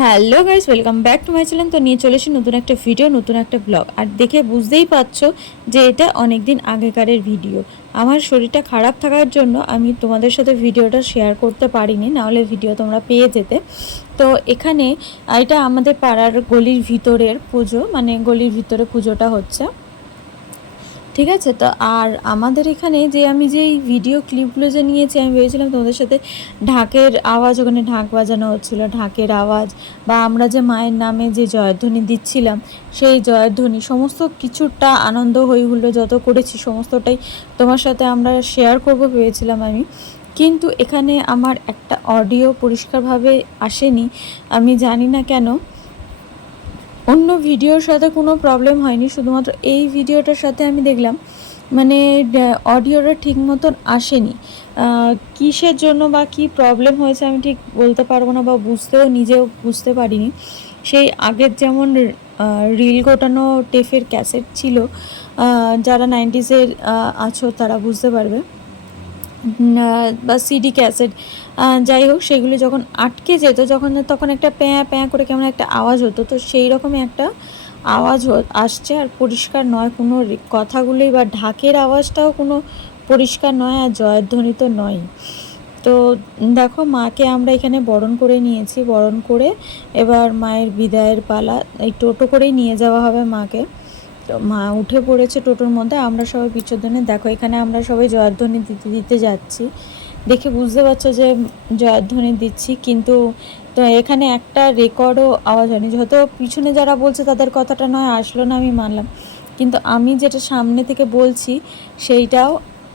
Hello guys, welcome back to my channel. তো নিয়ে চলে এসেছি নতুন একটা ভিডিও, নতুন একটা ব্লগ। আর দেখে বুঝতেই পারছো যে এটা অনেক দিন আগেকারের ভিডিও। আমার শরীরটা খারাপ থাকার জন্য আমি তোমাদের সাথে ভিডিওটা শেয়ার করতে পারিনি, নাহলে ভিডিও তোমরা পেয়ে যেতে। তো এখানে এটা আমাদের পাড়ার গলির ভিতরের পুজো, মানে গলির ভিতরে পুজোটা হচ্ছে, ঠিক আছে। তো আর আমাদের এখানে যে আমি যেই ভিডিও ক্লিপগুলো যে নিয়েছি, আমি ভেবেছিলাম তোমাদের সাথে ঢাকের আওয়াজ, ওখানে ঢাক বাজানো হচ্ছিলো, ঢাকের আওয়াজ, বা আমরা যে মায়ের নামে যে জয়ধ্বনি দিচ্ছিলাম সেই জয়ধ্বনি, সমস্ত কিছুটা আনন্দ হই হুল্লোড় যত করেছি সমস্তটাই তোমার সাথে আমরা শেয়ার করব ভেবেছিলাম আমি। কিন্তু এখানে আমার একটা অডিও পরিষ্কারভাবে আসেনি, আমি জানি না কেন। অন্য ভিডিওর সাথে কোনো প্রবলেম হয়নি, শুধুমাত্র এই ভিডিওটার সাথে আমি দেখলাম মানে অডিওটা ঠিক মতন আসেনি। কিসের জন্য বা কী প্রবলেম হয়েছে আমি ঠিক বলতে পারবো না, বা নিজেও বুঝতে পারিনি। সেই আগের যেমন রিল গোটানো টেপের ক্যাসেট ছিল, যারা 90s-এর আছো তারা বুঝতে পারবে, বা সিডি ক্যাসেট, যাই হোক, সেগুলো যখন আটকে যেত তখন একটা প্যাঁ প্যাঁ করে কেমন একটা আওয়াজ হতো। তো সেই রকমই একটা আওয়াজ আসছে, আর পরিষ্কার নয় কোনো কথাগুলোই, বা ঢাকের আওয়াজটাও কোনো পরিষ্কার নয়, আর জয়ধ্বনি তো নয়। তো দেখো, মাকে আমরা এখানে বরণ করে নিয়েছি, বরণ করে এবার মায়ের বিদায়ের পালা, এই টোটো করেই নিয়ে যাওয়া হবে মাকে। তো মা উঠে পড়েছে টোটোর মধ্যে, আমরা সবাই পিছনে। দেখো এখানে আমরা সবাই জয়ধ্বনি দিতে দিতে যাচ্ছি, দেখে বুঝতে পারছো যে জয়ধ্বনি দিচ্ছি, কিন্তু তো এখানে একটা রেকর্ডও আওয়াজ হয়নি। হয়তো পিছনে যারা বলছে তাদের কথাটা নয় আসলো না, আমি মানলাম, কিন্তু আমি যেটা সামনে থেকে বলছি সেইটাও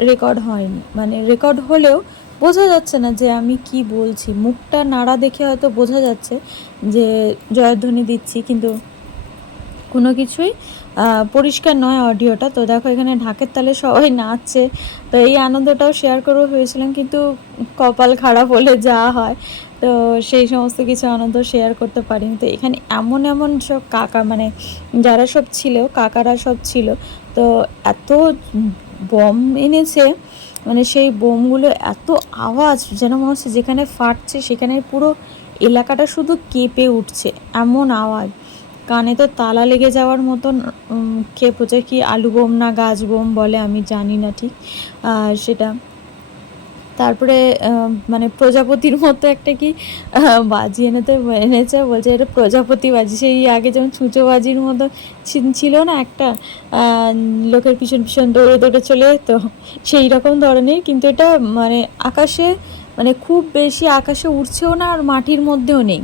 রেকর্ড হয়নি। মানে রেকর্ড হলেও বোঝা যাচ্ছে না যে আমি কি বলছি, মুখটা নাড়া দেখে হয়তো বোঝা যাচ্ছে যে জয়ধ্বনি দিচ্ছি, কিন্তু কোনো কিছুই পরিষ্কার নয় অডিওটা। তো দেখো এখানে ঢাকের তালে সবাই নাচছে, তো এই আনন্দটাও শেয়ার করবো ভেবেছিলাম, কিন্তু কপাল খারাপ হলে যা হয়, তো সেই সমস্ত কিছু আনন্দ শেয়ার করতে পারিনি। তো এখানে এমন এমন সব কাকা, মানে যারা সব ছিল কাকারা সব ছিল, তো এত বম এনেছে, মানে সেই বোমগুলো এত আওয়াজ, যেন মনে হচ্ছে যেখানে ফাটছে সেখানে পুরো এলাকাটা শুধু কেঁপে উঠছে, এমন আওয়াজ। কানে তো তালা লেগে যাওয়ার মতন খেপেছে, কি আলু বোম না গাছ বোম বলে আমি জানি না ঠিক সেটা। তারপরে মানে প্রজাপতির মতো একটা কি বাজি এনেছে, বলছে এটা প্রজাপতি বাজি, সেই আগে যেমন ছুঁচো বাজির মতো ছিল না একটা, লোকের পিছন পিছন দৌড়ে দৌড়ে চলে যেত, সেই রকম ধরনের। কিন্তু এটা মানে আকাশে, মানে খুব বেশি আকাশে উড়ছেও না, আর মাটির মধ্যেও নেই,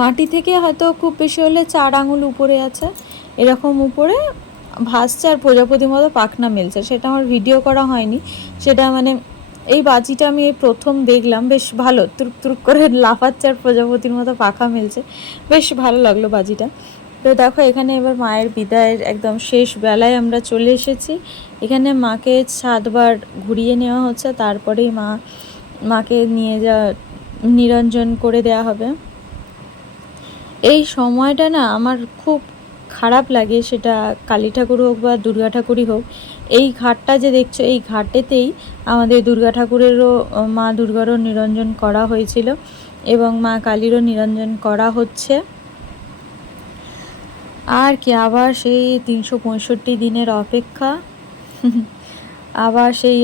মাটি থেকে হয়তো খুব বেশি হলে 4 আঙুল উপরে আছে, এরকম উপরে ভাসছে, আর প্রজাপতির মতো পাখনা মেলছে। সেটা আমার ভিডিও করা হয়নি, সেটা মানে এই বাজিটা আমি এই প্রথম দেখলাম, বেশ ভালো, তুরুক তুরুক করে লাফাচ্ছে আর প্রজাপতির মতো পাখা মেলছে, বেশ ভালো লাগলো বাজিটা। তো দেখো এখানে এবার মায়ের বিদায়ের একদম শেষ বেলায় আমরা চলে এসেছি। এখানে মাকে 7 বার ঘুরিয়ে নেওয়া হচ্ছে, তারপরেই মাকে নিয়ে নিরঞ্জন করে দেওয়া হবে। এই সময়টা না আমার খুব খারাপ লাগে, সেটা কালী ঠাকুর হোক বা দুর্গা ঠাকুরই হোক। এই ঘাটটা যে দেখছো, এই ঘাটেতেই আমাদের দুর্গা ঠাকুরেরও, মা দুর্গারও নিরঞ্জন করা হয়েছিল, এবং মা কালীরও নিরঞ্জন করা হচ্ছে। আর কি, আবার সেই 365 দিনের অপেক্ষা, আবার সেই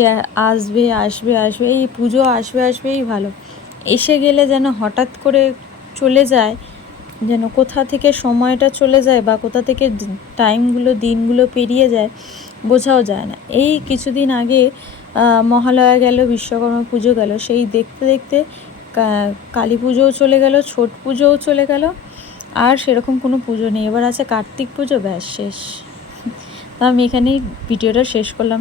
আসবে আসবে আসবে, এই পুজো আসবে আসবেই ভালো, এসে গেলে যেন হঠাৎ করে চলে যায়, যেন কোথা থেকে সময়টা চলে যায়, বা কোথা থেকে টাইমগুলো দিনগুলো পেরিয়ে যায়, বোঝাও যায় না। এই কিছুদিন আগে মহালয়া গেল, বিশ্বকর্মা পুজো গেল, সেই দেখতে দেখতে কালী পুজোও চলে গেল, ছট পুজোও চলে গেল, আর সেরকম কোনো পুজো নেই। এবার আছে কার্তিক পুজো, ব্যাস শেষ। তো আমি এখানেই ভিডিওটা শেষ করলাম।